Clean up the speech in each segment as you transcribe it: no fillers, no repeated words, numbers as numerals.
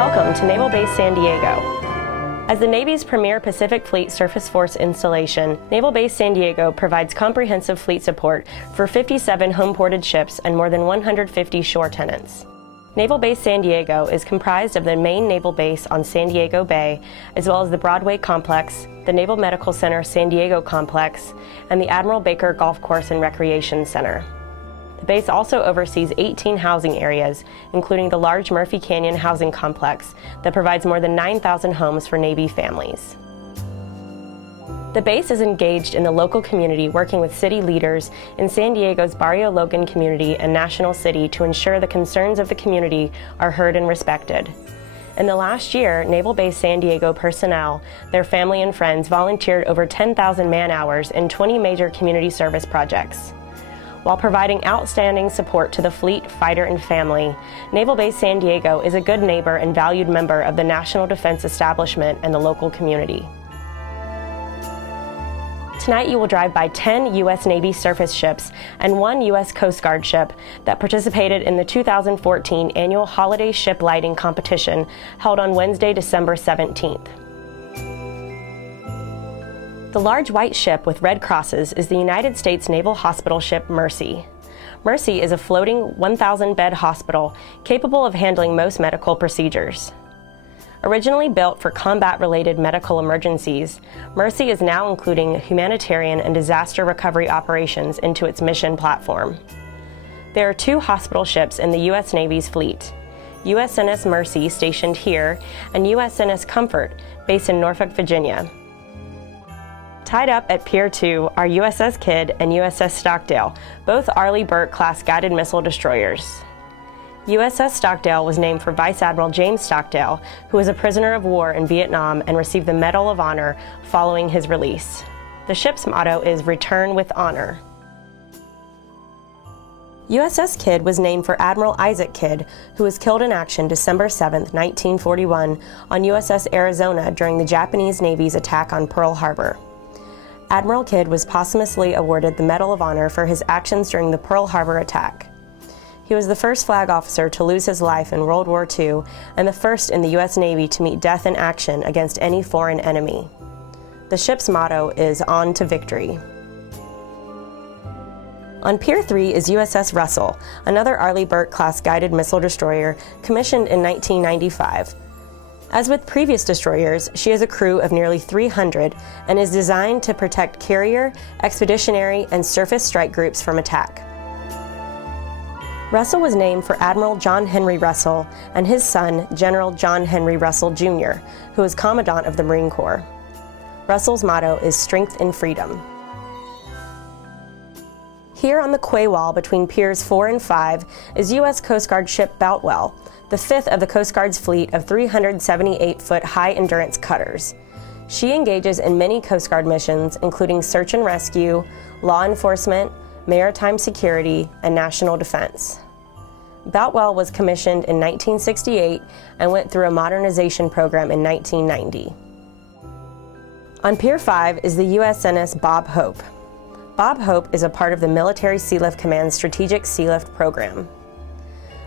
Welcome to Naval Base San Diego. As the Navy's premier Pacific Fleet Surface Force installation, Naval Base San Diego provides comprehensive fleet support for 57 home-ported ships and more than 150 shore tenants. Naval Base San Diego is comprised of the main naval base on San Diego Bay, as well as the Broadway Complex, the Naval Medical Center San Diego Complex, and the Admiral Baker Golf Course and Recreation Center. The base also oversees 18 housing areas, including the large Murphy Canyon housing complex that provides more than 9,000 homes for Navy families. The base is engaged in the local community, working with city leaders in San Diego's Barrio Logan community and National City to ensure the concerns of the community are heard and respected. In the last year, Naval Base San Diego personnel, their family and friends volunteered over 10,000 man-hours in 20 major community service projects. While providing outstanding support to the fleet, fighter, and family, Naval Base San Diego is a good neighbor and valued member of the national defense establishment and the local community. Tonight you will drive by 10 U.S. Navy surface ships and 1 U.S. Coast Guard ship that participated in the 2014 annual Holiday Ship Lighting Competition held on Wednesday, December 17th. The large white ship with red crosses is the United States Naval Hospital ship Mercy. Mercy is a floating 1,000-bed hospital capable of handling most medical procedures. Originally built for combat-related medical emergencies, Mercy is now including humanitarian and disaster recovery operations into its mission platform. There are 2 hospital ships in the U.S. Navy's fleet, USNS Mercy, stationed here, and USNS Comfort, based in Norfolk, Virginia. Tied up at Pier 2 are USS Kidd and USS Stockdale, both Arleigh Burke-class guided missile destroyers. USS Stockdale was named for Vice Admiral James Stockdale, who was a prisoner of war in Vietnam and received the Medal of Honor following his release. The ship's motto is "Return with Honor." USS Kidd was named for Admiral Isaac Kidd, who was killed in action December 7, 1941, on USS Arizona during the Japanese Navy's attack on Pearl Harbor. Admiral Kidd was posthumously awarded the Medal of Honor for his actions during the Pearl Harbor attack. He was the first flag officer to lose his life in World War II and the first in the U.S. Navy to meet death in action against any foreign enemy. The ship's motto is "On to Victory." On Pier 3 is USS Russell, another Arleigh Burke-class guided missile destroyer commissioned in 1995. As with previous destroyers, she has a crew of nearly 300 and is designed to protect carrier, expeditionary, and surface strike groups from attack. Russell was named for Admiral John Henry Russell and his son, General John Henry Russell, Jr., who was Commandant of the Marine Corps. Russell's motto is "Strength in Freedom." Here on the quay wall between Piers 4 and 5 is U.S. Coast Guard ship Boutwell, the 5th of the Coast Guard's fleet of 378-foot high-endurance cutters. She engages in many Coast Guard missions, including search and rescue, law enforcement, maritime security, and national defense. Boutwell was commissioned in 1968 and went through a modernization program in 1990. On Pier 5 is the USNS Bob Hope. Bob Hope is a part of the Military Sealift Command's Strategic Sealift Program.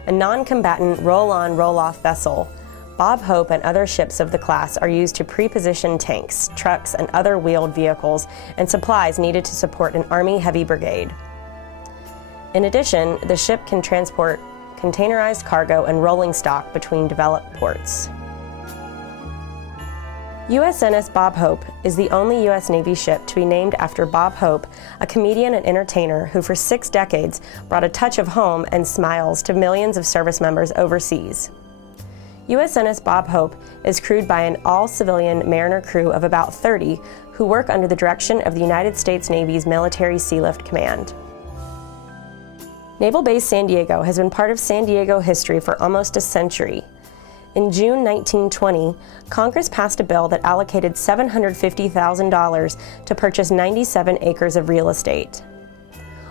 A non-combatant roll-on, roll-off vessel, Bob Hope and other ships of the class are used to pre-position tanks, trucks, and other wheeled vehicles and supplies needed to support an Army heavy brigade. In addition, the ship can transport containerized cargo and rolling stock between developed ports. USNS Bob Hope is the only U.S. Navy ship to be named after Bob Hope, a comedian and entertainer who for 6 decades brought a touch of home and smiles to millions of service members overseas. USNS Bob Hope is crewed by an all-civilian mariner crew of about 30 who work under the direction of the United States Navy's Military Sealift Command. Naval Base San Diego has been part of San Diego history for almost a century. In June 1920, Congress passed a bill that allocated $750,000 to purchase 97 acres of real estate.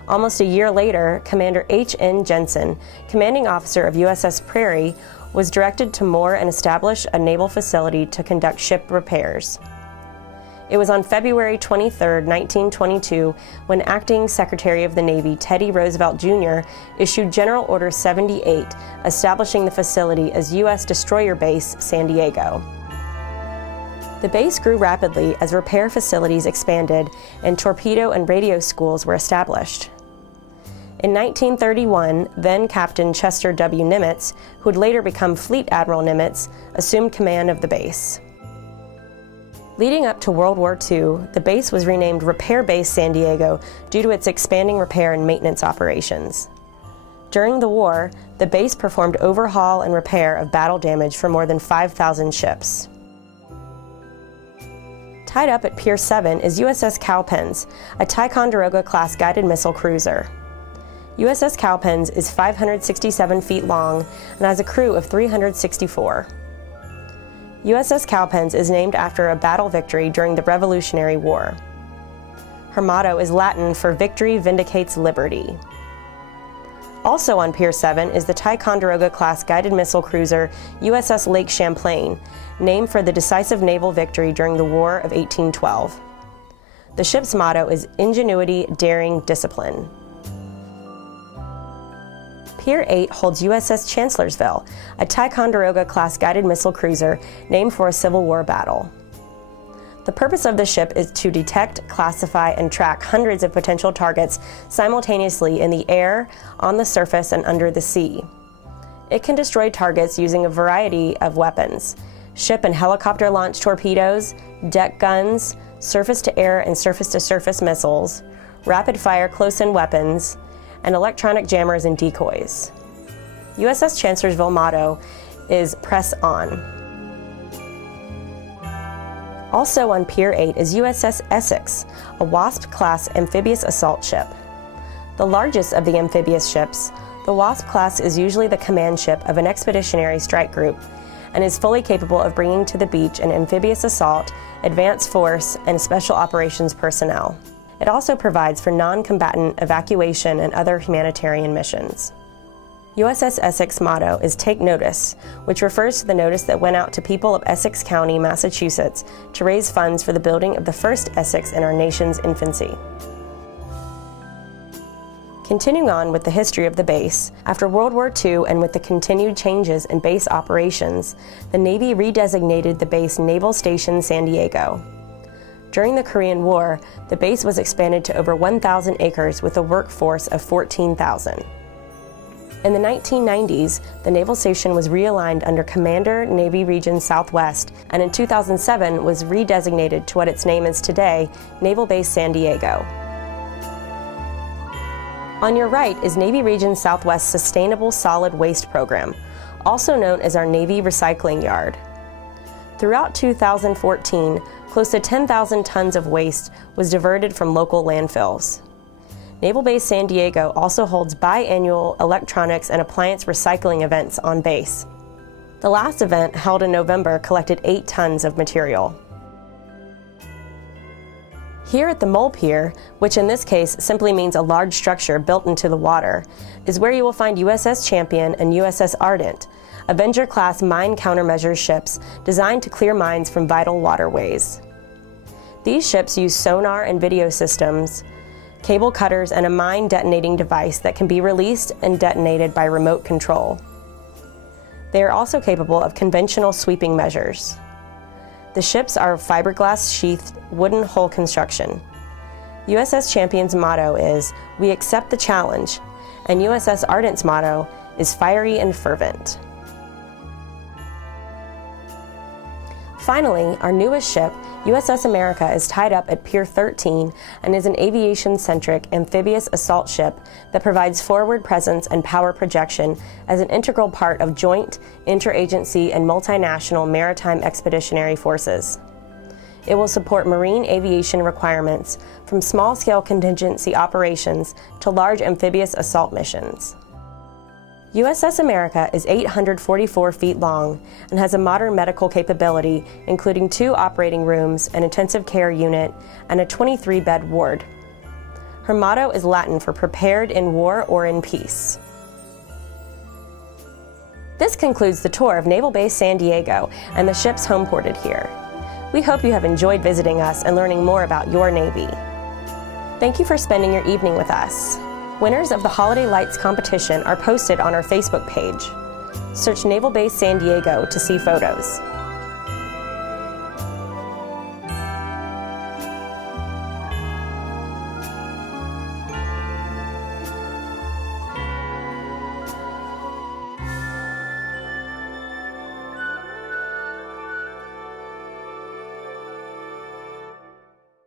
Almost a year later, Commander H.N. Jensen, commanding officer of USS Prairie, was directed to moor and establish a naval facility to conduct ship repairs. It was on February 23, 1922, when Acting Secretary of the Navy Teddy Roosevelt Jr. issued General Order 78, establishing the facility as U.S. Destroyer Base San Diego. The base grew rapidly as repair facilities expanded and torpedo and radio schools were established. In 1931, then-Captain Chester W. Nimitz, who would later become Fleet Admiral Nimitz, assumed command of the base. Leading up to World War II, the base was renamed Repair Base San Diego due to its expanding repair and maintenance operations. During the war, the base performed overhaul and repair of battle damage for more than 5,000 ships. Tied up at Pier 7 is USS Cowpens, a Ticonderoga-class guided missile cruiser. USS Cowpens is 567 feet long and has a crew of 364. USS Cowpens is named after a battle victory during the Revolutionary War. Her motto is Latin for "Victory vindicates liberty." Also on Pier 7 is the Ticonderoga-class guided missile cruiser USS Lake Champlain, named for the decisive naval victory during the War of 1812. The ship's motto is Ingenuity, Daring, Discipline. Pier 8 holds USS Chancellorsville, a Ticonderoga-class guided missile cruiser named for a Civil War battle. The purpose of the ship is to detect, classify, and track hundreds of potential targets simultaneously in the air, on the surface, and under the sea. It can destroy targets using a variety of weapons: ship and helicopter launched torpedoes, deck guns, surface-to-air and surface-to-surface missiles, rapid-fire close-in weapons, and electronic jammers and decoys. USS Chancellorsville motto is Press On. Also on Pier 8 is USS Essex, a Wasp-class amphibious assault ship. The largest of the amphibious ships, the Wasp-class is usually the command ship of an expeditionary strike group and is fully capable of bringing to the beach an amphibious assault, advanced force, and special operations personnel. It also provides for non-combatant evacuation and other humanitarian missions. USS Essex motto is Take Notice, which refers to the notice that went out to people of Essex County, Massachusetts, to raise funds for the building of the first Essex in our nation's infancy. Continuing on with the history of the base, after World War II and with the continued changes in base operations, the Navy redesignated the base Naval Station San Diego. During the Korean War, the base was expanded to over 1,000 acres with a workforce of 14,000. In the 1990s, the naval station was realigned under Commander, Navy Region Southwest, and in 2007 was redesignated to what its name is today, Naval Base San Diego. On your right is Navy Region Southwest's Sustainable Solid Waste Program, also known as our Navy Recycling Yard. Throughout 2014, close to 10,000 tons of waste was diverted from local landfills. Naval Base San Diego also holds biannual electronics and appliance recycling events on base. The last event, held in November, collected 8 tons of material. Here at the Mole Pier, which in this case simply means a large structure built into the water, is where you will find USS Champion and USS Ardent, Avenger-class mine countermeasure ships designed to clear mines from vital waterways. These ships use sonar and video systems, cable cutters, and a mine detonating device that can be released and detonated by remote control. They are also capable of conventional sweeping measures. The ships are fiberglass-sheathed wooden hull construction. USS Champion's motto is, "We accept the challenge," and USS Ardent's motto is "Fiery and fervent." Finally, our newest ship, USS America, is tied up at Pier 13 and is an aviation-centric amphibious assault ship that provides forward presence and power projection as an integral part of joint, interagency, and multinational maritime expeditionary forces. It will support marine aviation requirements from small-scale contingency operations to large amphibious assault missions. USS America is 844 feet long and has a modern medical capability, including 2 operating rooms, an intensive care unit, and a 23-bed ward. Her motto is Latin for "Prepared in War or in Peace." This concludes the tour of Naval Base San Diego and the ships homeported here. We hope you have enjoyed visiting us and learning more about your Navy. Thank you for spending your evening with us. Winners of the Holiday Lights competition are posted on our Facebook page. Search Naval Base San Diego to see photos.